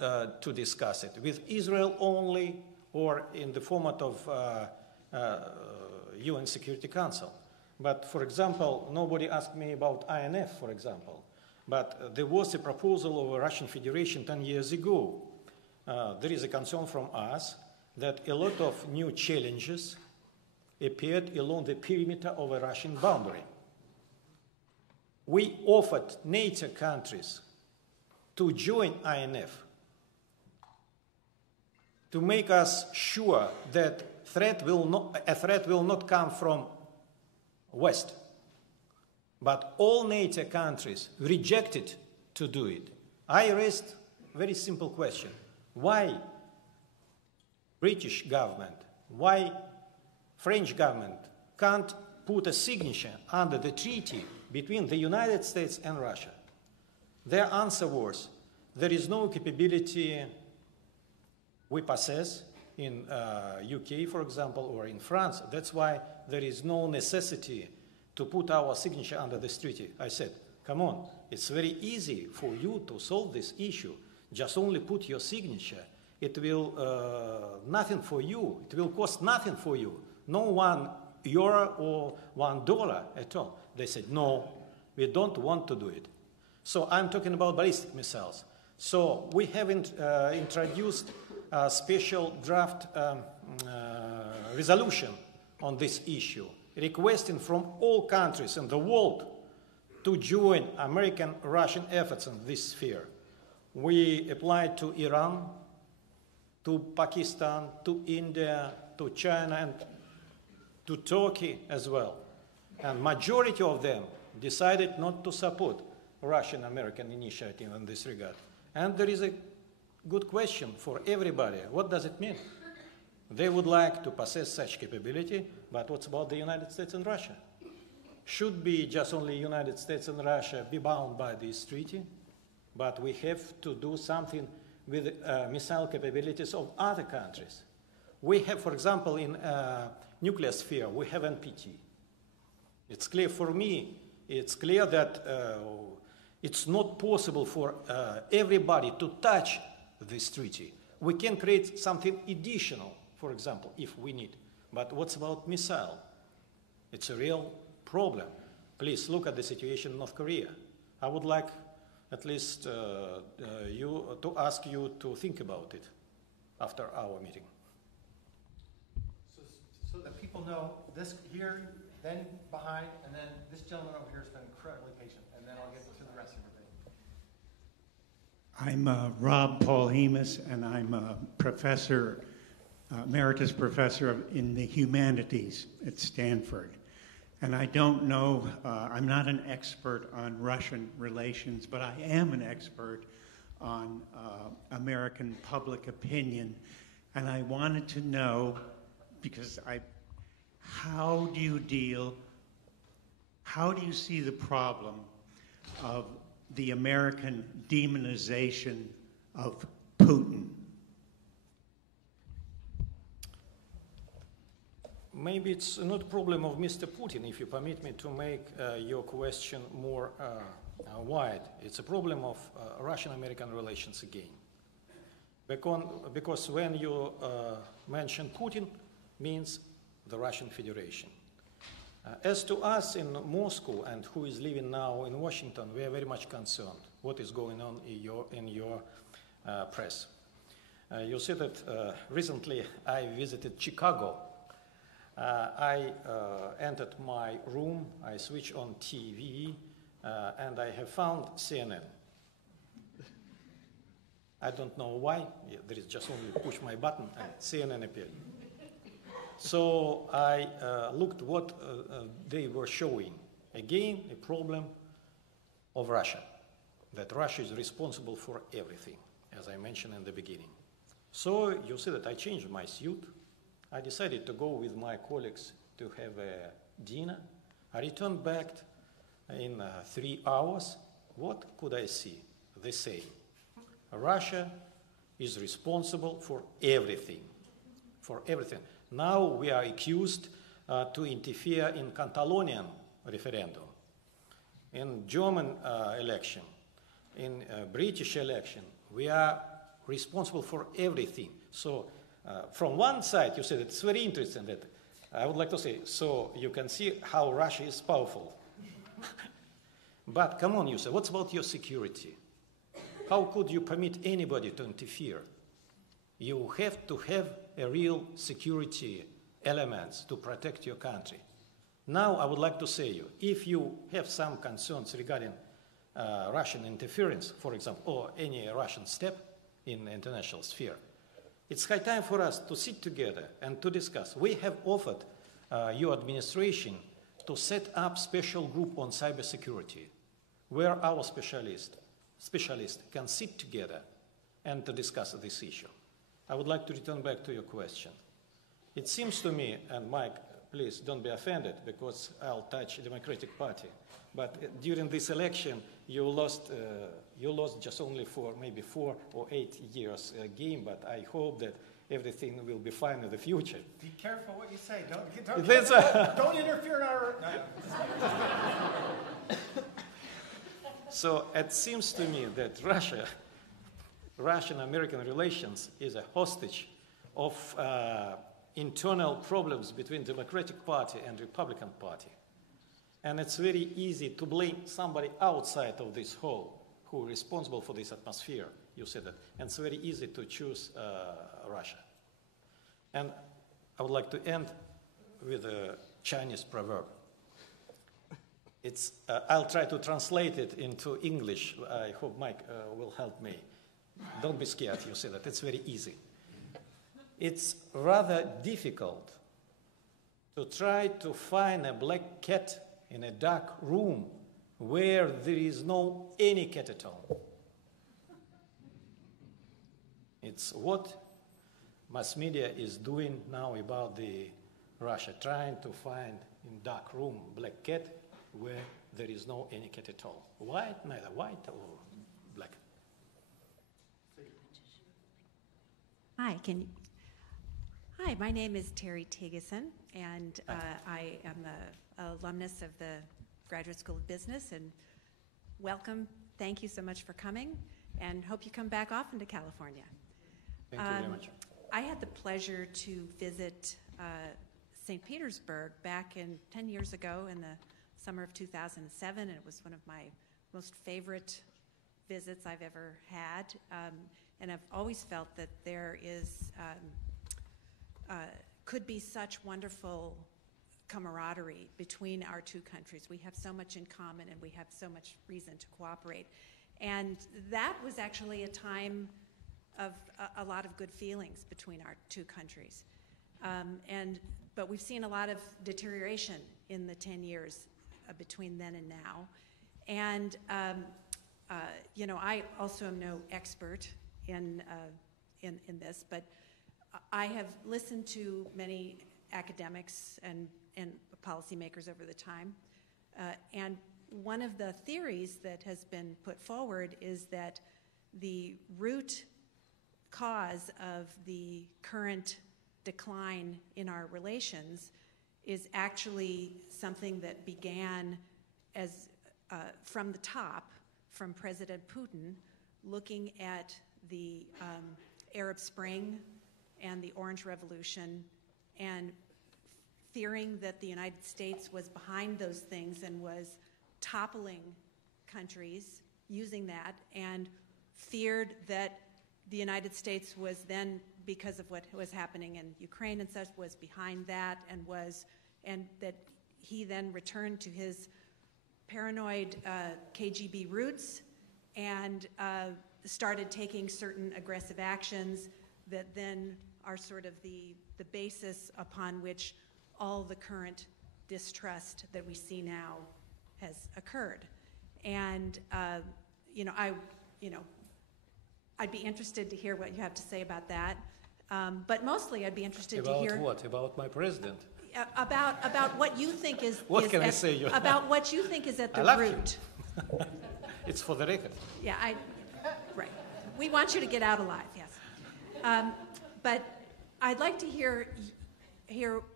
to discuss it, with Israel only or in the format of UN Security Council. But, for example, nobody asked me about INF, for example. But there was a proposal of the Russian Federation 10 years ago. There is a concern from us that a lot of new challenges appeared along the perimeter of a Russian boundary. We offered NATO countries to join INF to make us sure that a threat will not come from West. But all NATO countries rejected to do it. I raised a very simple question. Why British government, why French government can't put a signature under the treaty between the United States and Russia? Their answer was, there is no capability we possess in UK, for example, or in France. That's why there is no necessity to put our signature under this treaty. I said, come on, it's very easy for you to solve this issue. Just only put your signature. It will nothing for you. It will cost nothing for you. No €1 or $1 at all. They said, no, we don't want to do it. So I'm talking about ballistic missiles. So we haven't introduced a special draft resolution on this issue, requesting from all countries in the world to join American-Russian efforts in this sphere. We applied to Iran, to Pakistan, to India, to China, and to Turkey as well. And majority of them decided not to support Russian-American initiative in this regard. And there is a good question for everybody. What does it mean? They would like to possess such capability, but what's about the United States and Russia? Should be just only United States and Russia be bound by this treaty, but we have to do something with missile capabilities of other countries. We have, for example, in nuclear sphere, we have NPT. It's clear for me, it's clear that it's not possible for everybody to touch this treaty. We can create something additional, for example, if we need. But what's about missile? It's a real problem. Please look at the situation in North Korea. I would like at least to ask you to think about it after our meeting. So that people know, this here, then behind, and then this gentleman over here has been incredibly patient, and then I'll get to the rest of everything. I'm Rob Paul Hemus, and I'm a professor, emeritus professor in the humanities at Stanford. And I don't know, I'm not an expert on Russian relations, but I am an expert on American public opinion. And I wanted to know, because how do you see the problem of the American demonization of Putin? Maybe it's not a problem of Mr. Putin, if you permit me to make your question more wide. It's a problem of Russian-American relations again. Because when you mention Putin, means the Russian Federation. As to us in Moscow and who is living now in Washington, we are very much concerned what is going on in your press. You see that recently I visited Chicago. I entered my room, I switched on TV, and I have found CNN. I don't know why, there is just only push my button and CNN appeared. So I looked what they were showing. Again, a problem of Russia, that Russia is responsible for everything, as I mentioned in the beginning. So you see that I changed my suit. I decided to go with my colleagues to have a dinner. I returned back in 3 hours. What could I see? They say, Russia is responsible for everything, for everything. Now we are accused to interfere in Catalonian referendum, in German election, in British election. We are responsible for everything. So from one side, you said it's very interesting that I would like to say, so you can see how Russia is powerful. But come on, you say, what's about your security? How could you permit anybody to interfere? You have to have a real security elements to protect your country. Now I would like to say you, if you have some concerns regarding Russian interference, for example, or any Russian step in the international sphere, it's high time for us to sit together and to discuss. We have offered your administration to set up special group on cybersecurity, where our specialists can sit together and to discuss this issue. I would like to return back to your question. It seems to me, and Mike, please don't be offended because I'll touch the Democratic Party, but during this election, you lost just only for maybe 4 or 8 years game, but I hope that everything will be fine in the future. Be careful what you say. Don't interfere in our... So it seems to me that Russian-American relations is a hostage of internal problems between Democratic Party and Republican Party. And it's very easy to blame somebody outside of this hall who is responsible for this atmosphere. You said that. And it's very easy to choose Russia. And I would like to end with a Chinese proverb. I'll try to translate it into English. I hope Mike will help me. Don't be scared, you see that. It's very easy. It's rather difficult to try to find a black cat in a dark room where there is no any cat at all. It's what mass media is doing now about the Russia, trying to find in dark room black cat where there is no any cat at all. White, neither white or black. Hi, my name is Terry Tegeson, and I am an alumnus of the Graduate School of Business, and welcome. Thank you so much for coming, and hope you come back often to California. Thank you very much. I had the pleasure to visit St. Petersburg back 10 years ago in the summer of 2007, and it was one of my most favorite visits I've ever had. And I've always felt that there could be such wonderful camaraderie between our two countries. We have so much in common, and we have so much reason to cooperate. And that was actually a time of a lot of good feelings between our two countries. But we've seen a lot of deterioration in the 10 years between then and now. And I also am no expert in this, but I have listened to many academics and policymakers over the time, and one of the theories that has been put forward is that the root cause of the current decline in our relations is actually something that began as from the top, from President Putin, looking at the Arab Spring and the Orange Revolution and fearing that the United States was behind those things and was toppling countries using that, and feared that the United States was then, because of what was happening in Ukraine and such, was behind that, and that he then returned to his paranoid KGB roots and started taking certain aggressive actions that then are sort of the basis upon which all the current distrust that we see now has occurred. And I'd be interested to hear what you have to say about that. But mostly, I'd be interested to hear about what? About my president? About what you think is. What can I say you? About what you think is at the I love root. Him. It's for the record. Yeah, right. We want you to get out alive. Yes. But I'd like to hear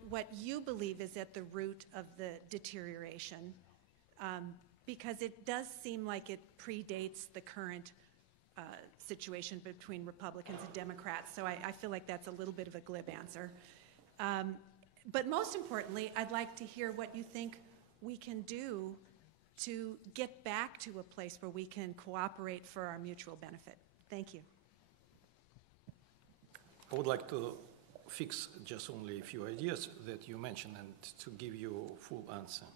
what you believe is at the root of the deterioration, because it does seem like it predates the current situation between Republicans and Democrats. So I feel like that's a little bit of a glib answer. But most importantly, I'd like to hear what you think we can do to get back to a place where we can cooperate for our mutual benefit. Thank you. I would like to fix just only a few ideas that you mentioned and to give you a full answer.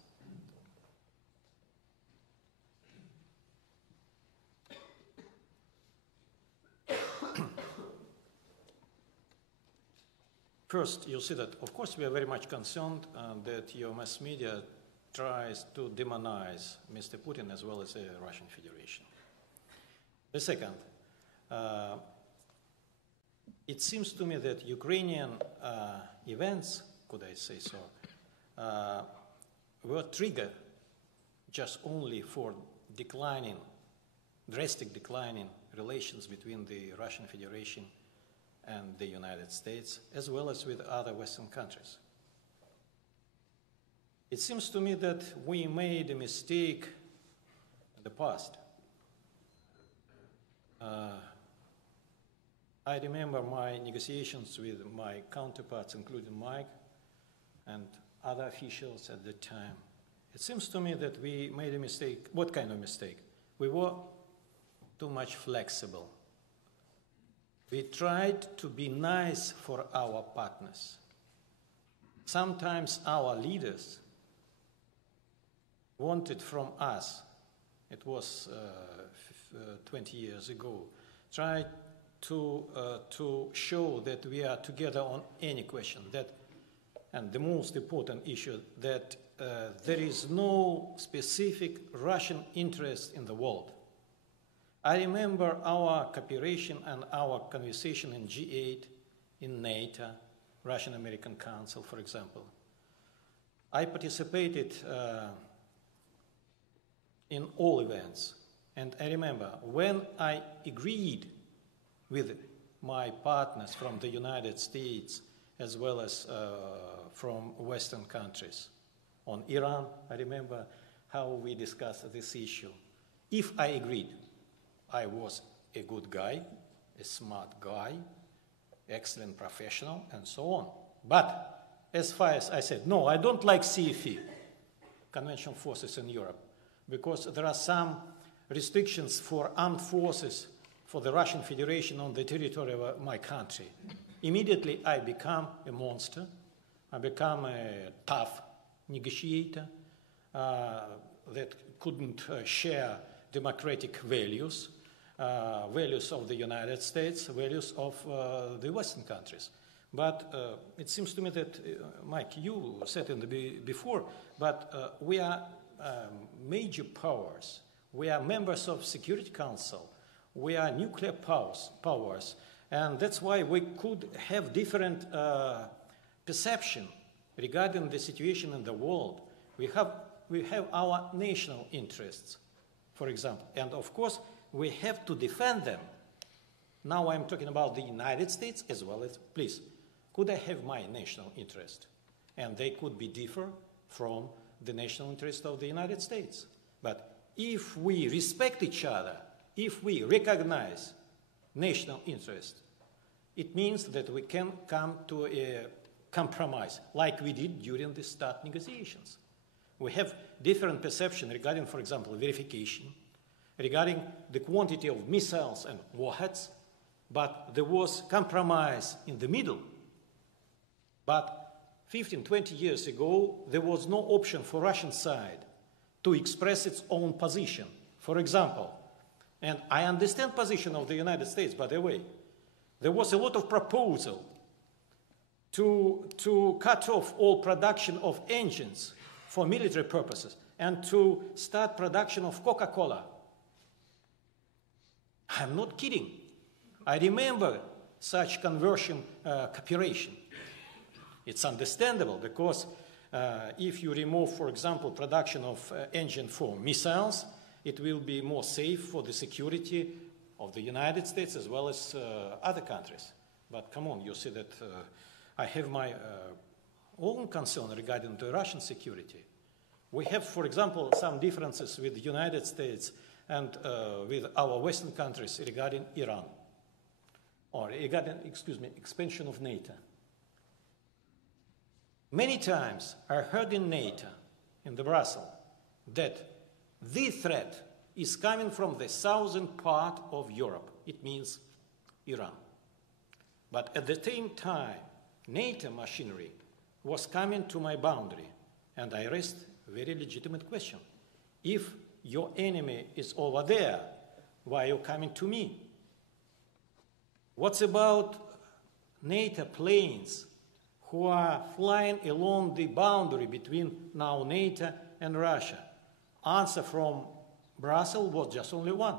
First, you'll see that, of course, we are very much concerned that your mass media tries to demonize Mr. Putin as well as the Russian Federation. The second, it seems to me that Ukrainian events, could I say so, were triggered just only for drastic declining relations between the Russian Federation and the United States, as well as with other Western countries. It seems to me that we made a mistake in the past. I remember my negotiations with my counterparts, including Mike and other officials at the time. It seems to me that we made a mistake. What kind of mistake? We were too much flexible. We tried to be nice for our partners. Sometimes our leaders wanted from us, it was 20 years ago, tried to show that we are together on any question, and the most important issue, that there is no specific Russian interest in the world. I remember our cooperation and our conversation in G8, in NATO, Russian-American Council, for example. I participated in all events, and I remember when I agreed with my partners from the United States as well as from Western countries on Iran, I remember how we discussed this issue. If I agreed, I was a good guy, a smart guy, excellent professional, and so on. But as far as I said, no, I don't like CFE, Conventional Forces in Europe, because there are some restrictions for armed forces for the Russian Federation on the territory of my country. Immediately, I become a monster. I become a tough negotiator that couldn't share democratic values, values of the United States, values of the Western countries. But it seems to me that, Mike, you said in before, but we are major powers. We are members of Security Council. We are nuclear powers. And that's why we could have different perception regarding the situation in the world. We have we have our national interests, for example. And of course, we have to defend them. Now I'm talking about the United States as well as, please, could I have my national interest? And they could be different from the national interest of the United States. But if we respect each other, if we recognize national interest, it means that we can come to a compromise, like we did during the START negotiations. We have different perception regarding, for example, verification, regarding the quantity of missiles and warheads, but there was compromise in the middle. But 15, 20 years ago, there was no option for Russian side to express its own position. For example, and I understand position of the United States, by the way, there was a lot of proposal to cut off all production of engines for military purposes and to start production of Coca-Cola. I'm not kidding. I remember such conversion cooperation. It's understandable because if you remove, for example, production of engine for missiles, it will be more safe for the security of the United States as well as other countries. But come on, you see that I have my own concern regarding the Russian security. We have, for example, some differences with the United States and with our Western countries regarding Iran, or regarding, expansion of NATO. Many times I heard in NATO, in the Brussels, that the threat is coming from the southern part of Europe. It means Iran. But at the same time, NATO machinery was coming to my boundary, and I raised a very legitimate question. If your enemy is over there, why are you coming to me? What's about NATO planes who are flying along the boundary between now NATO and Russia? Answer from Brussels was just only one.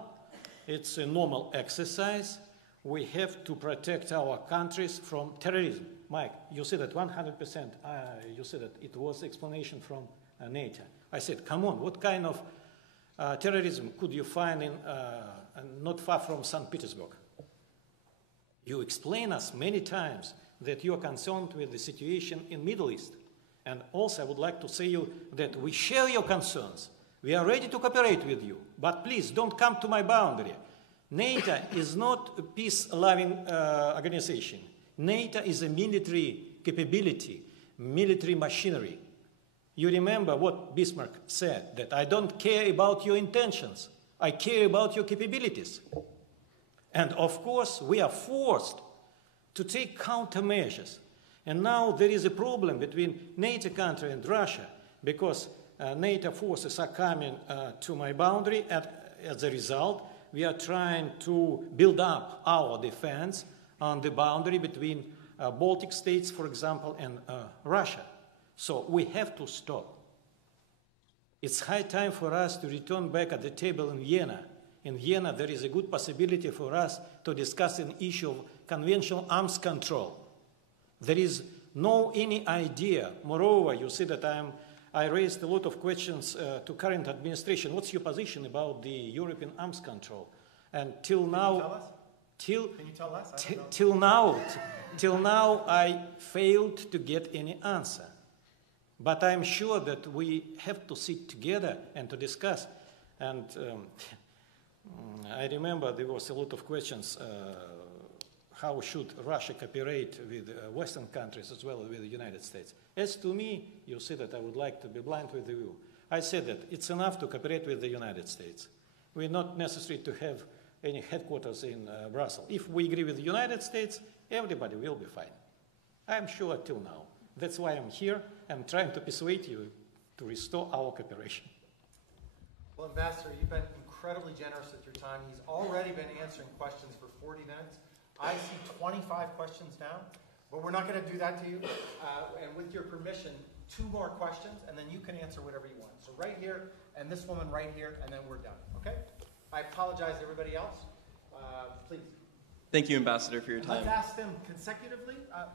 It's a normal exercise. We have to protect our countries from terrorism. Mike, you said that 100%, you said that it was explanation from NATO. I said, come on, what kind of terrorism could you find in not far from St. Petersburg? You explain us many times that you are concerned with the situation in Middle East. And also I would like to say you that we share your concerns. We are ready to cooperate with you, but please don't come to my boundary. NATO is not a peace-loving organization. NATO is a military capability, military machinery. You remember what Bismarck said, that I don't care about your intentions, I care about your capabilities. And of course, we are forced to take countermeasures. And now there is a problem between NATO country and Russia, because NATO forces are coming to my boundary, and as a result, we are trying to build up our defense on the boundary between Baltic states, for example, and Russia. So we have to stop. It's high time for us to return back at the table in Vienna. In Vienna, there is a good possibility for us to discuss an issue of conventional arms control. There is no any idea. Moreover, you see that I raised a lot of questions to current administration. What's your position about the European arms control? And till now, till now, I failed to get any answer. But I'm sure that we have to sit together and to discuss. And I remember there was a lot of questions. How should Russia cooperate with Western countries as well as with the United States? As to me, you see that I would like to be blunt with you. I said that it's enough to cooperate with the United States. We're not necessary to have any headquarters in Brussels. If we agree with the United States, everybody will be fine. I'm sure till now. That's why I'm here. I'm trying to persuade you to restore our cooperation. Well, Ambassador, you've been incredibly generous with your time. He's already been answering questions for 40 minutes. I see 25 questions now, but we're not going to do that to you. And with your permission, 2 more questions, and then you can answer whatever you want. So right here, and this woman right here, and then we're done, okay? I apologize to everybody else. Please. Thank you, Ambassador, for your time. Let's ask them consecutively,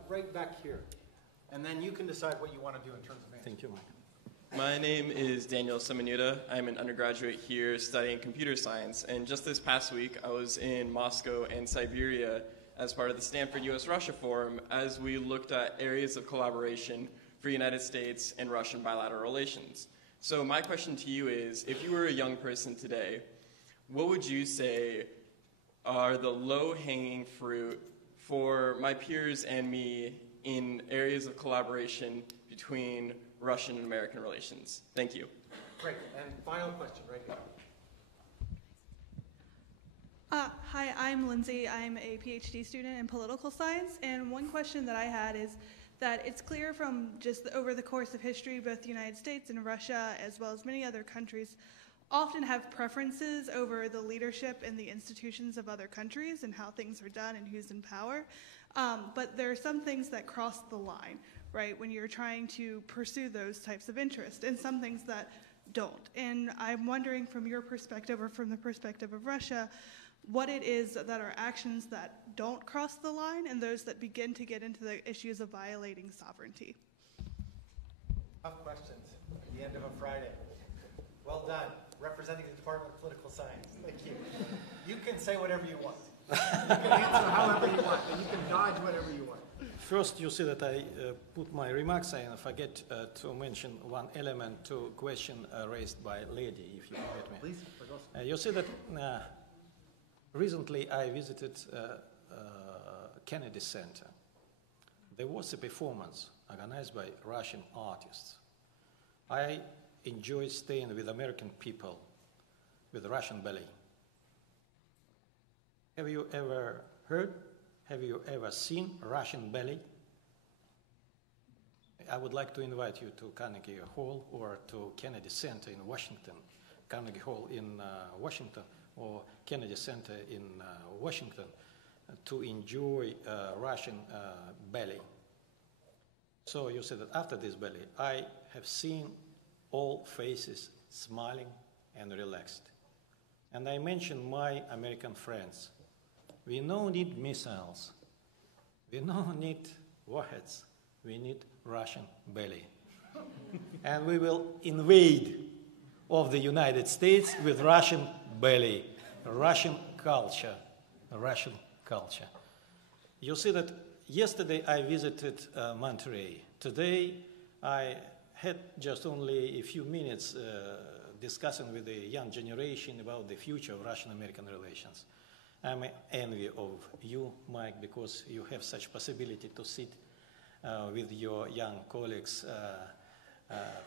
right back here. And then you can decide what you want to do in terms of answers. Thank you, Mike. My name is Daniel Semenuda. I'm an undergraduate here studying computer science. And just this past week, I was in Moscow and Siberia as part of the Stanford US Russia Forum as we looked at areas of collaboration for United States and Russian bilateral relations. So my question to you is, if you were a young person today, what would you say are the low-hanging fruit for my peers and me in areas of collaboration between Russian and American relations? Thank you. Great. And final question right here. Hi, I'm Lindsay. I'm a PhD student in political science, and one question that I had is that it's clear from just over the course of history, both the United States and Russia, as well as many other countries, often have preferences over the leadership and the institutions of other countries and how things are done and who's in power. But there are some things that cross the line, right, when you're trying to pursue those types of interests, and some things that don't. And I'm wondering from your perspective or from the perspective of Russia, what it is that are actions that don't cross the line and those that begin to get into the issues of violating sovereignty. Tough questions at the end of a Friday. Well done, representing the Department of Political Science. Thank you. You can say whatever you want. You can answer however you want, and you can dodge whatever you want. First, you see that I put my remarks in. I forget to mention one element to question raised by lady, if you permit me. Please. You see that recently I visited Kennedy Center. There was a performance organized by Russian artists. I enjoyed staying with American people with Russian ballet. Have you ever heard? Have you ever seen Russian ballet? I would like to invite you to Carnegie Hall or to Kennedy Center in Washington, Carnegie Hall in Washington, or Kennedy Center in Washington to enjoy Russian ballet. So you see that after this ballet, I have seen all faces smiling and relaxed. And I mentioned my American friends. We no need missiles. We no need warheads. We need Russian ballet. And we will invade of the United States with Russian ballet, Russian culture, Russian culture. You see that yesterday I visited Monterey. Today I had just only a few minutes discussing with the young generation about the future of Russian-American relations. I'm envy of you, Mike, because you have such possibility to sit with your young colleagues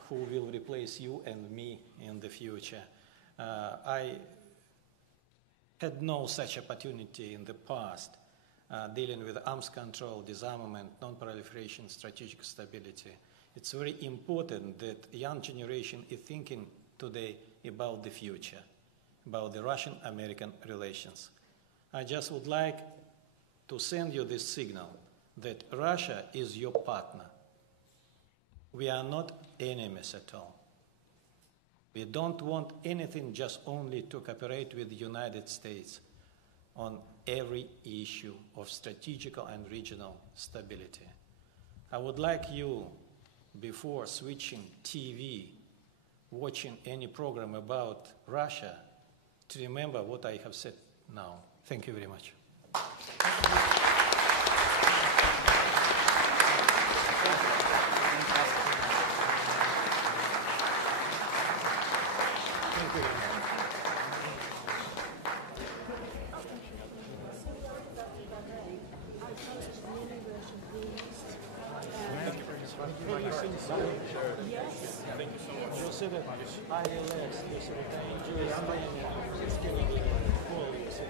who will replace you and me in the future. I had no such opportunity in the past dealing with arms control, disarmament, non-proliferation, strategic stability. It's very important that young generation is thinking today about the future, about the Russian-American relations. I just would like to send you this signal that Russia is your partner. We are not enemies at all. We don't want anything just only to cooperate with the United States on every issue of strategic and regional stability. I would like you, before switching TV, watching any program about Russia, to remember what I have said now. Thank you very much. I relax, you see, I enjoy staying, just getting a call, you see,